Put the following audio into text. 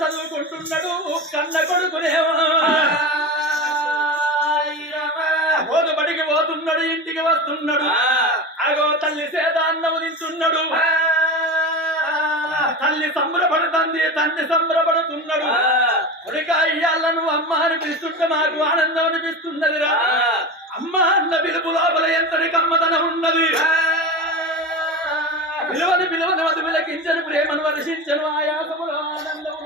చదువుకుంటున్నాడు కన్న కొడుకునేమో పోదు బడికి పోతున్నాడు ఇంటికి వస్తున్నాడు అగో తల్లి సేదాన్నము తింటున్నాడు తల్లి సంబరపడుతుంది తండ్రి సంబరపడుతున్నాడు కొడుకా ఇయ్యాల నువ్వు అమ్మ అనిపిస్తుంటే నాకు ఆనందం అనిపిస్తున్నదిరా అమ్మ అన్న పిలుపు లోపల ఎంతటి కమ్మదనం ఉన్నది పిలువని మధువులకించను ప్రేమను వర్షించను ఆయాసములు ఆనందం